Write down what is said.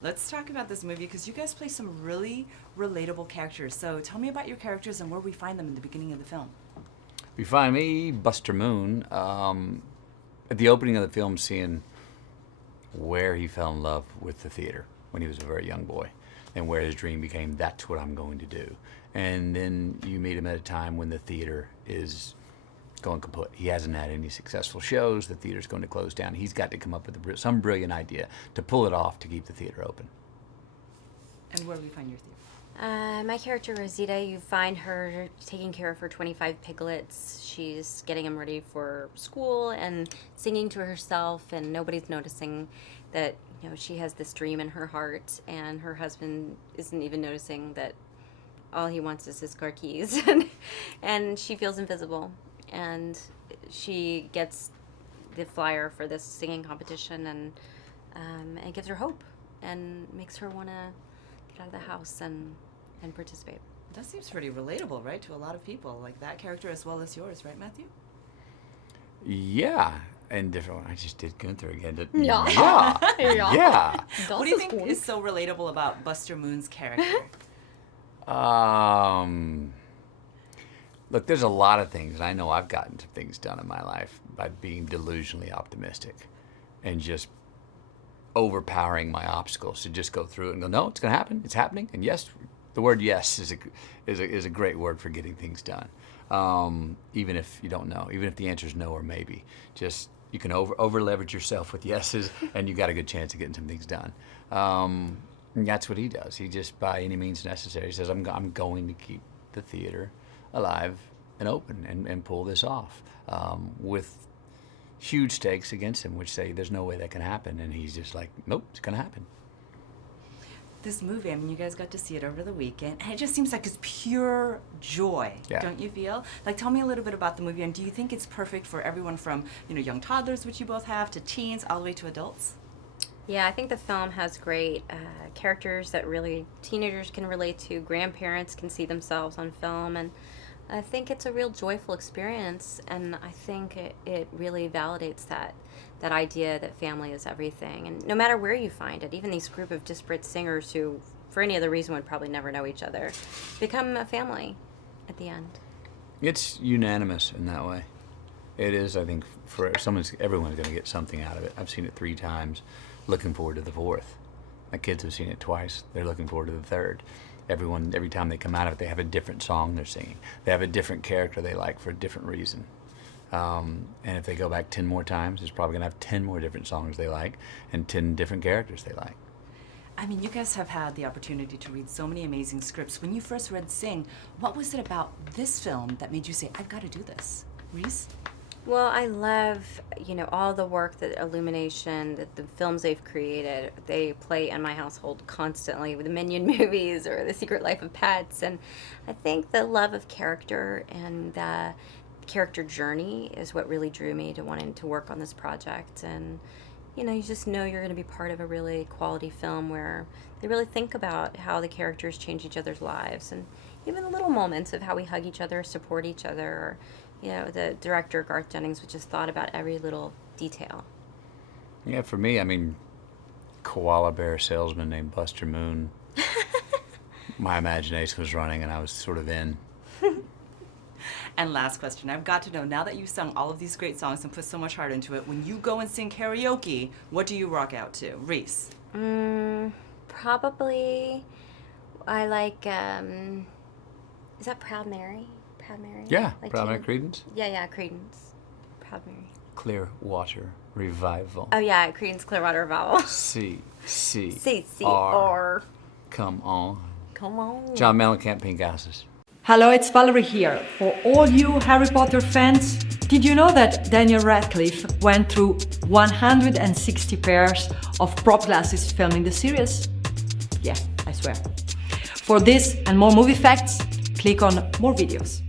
Let's talk about this movie because you guys play some really relatable characters. So tell me about your characters and where we find them in the beginning of the film. You find me, Buster Moon, at the opening of the film, seeing where he fell in love with the theater when he was a very young boy, and where his dream became, that's what I'm going to do. And then you meet him at a time when the theater is going kaput. He hasn't had any successful shows. The theater's going to close down. He's got to come up with some brilliant idea to pull it off to keep the theater open. And where do we find your theater? My character, Rosita, you find her taking care of her 25 piglets. She's getting them ready for school and singing to herself, and nobody's noticing that, you know, she has this dream in her heart, and her husband isn't even noticing that all he wants is his car keys. And she feels invisible. And she gets the flyer for this singing competition, and it gives her hope and makes her want to get out of the house and participate. That seems pretty relatable, right, to a lot of people, like that character as well as yours, right, Matthew? Yeah, and different. I just did Gunther again. Yeah. Yeah. What do you think is so relatable about Buster Moon's character? Look, there's a lot of things, and I know I've gotten some things done in my life by being delusionally optimistic and just overpowering my obstacles to just go through it and go, no, it's going to happen, it's happening, and yes, the word yes is a great word for getting things done. Even if you don't know, even if the answer is no or maybe, just you can over leverage yourself with yeses, and you got a good chance of getting some things done. And that's what he does. He just, by any means necessary, says, I'm going to keep the theater alive and open and pull this off, with huge stakes against him, which say there's no way that can happen, and he's just like, nope, it's gonna happen. This movie, I mean, you guys got to see it over the weekend, and it just seems like it's pure joy, yeah. Don't you feel? Like, tell me a little bit about the movie, and do you think it's perfect for everyone from, you know, young toddlers, which you both have, to teens, all the way to adults? Yeah, I think the film has great characters that really teenagers can relate to, grandparents can see themselves on film, and I think it's a real joyful experience, and I think it really validates that idea that family is everything. And no matter where you find it, even these group of disparate singers who, for any other reason, would probably never know each other, become a family at the end. It's unanimous in that way. It is, I think, everyone's going to get something out of it. I've seen it 3 times, looking forward to the 4th. My kids have seen it twice, they're looking forward to the 3rd. Every time they come out of it, they have a different song they're singing. They have a different character they like for a different reason. And if they go back 10 more times, it's probably going to have 10 more different songs they like and 10 different characters they like. I mean, you guys have had the opportunity to read so many amazing scripts. When you first read Sing, what was it about this film that made you say, I've got to do this? Reese? Well, I love, you know, all the work that Illumination, the films they've created. They play in my household constantly with the Minion movies or The Secret Life of Pets. And I think the love of character and the character journey is what really drew me to wanting to work on this project. And, you know, you just know you're going to be part of a really quality film where they really think about how the characters change each other's lives. And even the little moments of how we hug each other, support each other, or, you know, the director, Garth Jennings, would just thought about every little detail. Yeah, for me, I mean, koala bear salesman named Buster Moon. My imagination was running, and I was sort of in. And last question, I've got to know, now that you've sung all of these great songs and put so much heart into it, when you go and sing karaoke, what do you rock out to? Reese? Probably, I like, is that Proud Mary? Proud Mary? Yeah, like Proud Mary Creedence. Yeah, Creedence. Proud Mary. Clearwater Revival. Oh yeah, Creedence Clearwater Revival. C R. Come on. Come on. John Mellencamp, Pink Houses. Hello, it's Valerie here. For all you Harry Potter fans, did you know that Daniel Radcliffe went through 160 pairs of prop glasses filming the series? Yeah, I swear. For this and more movie facts, click on more videos.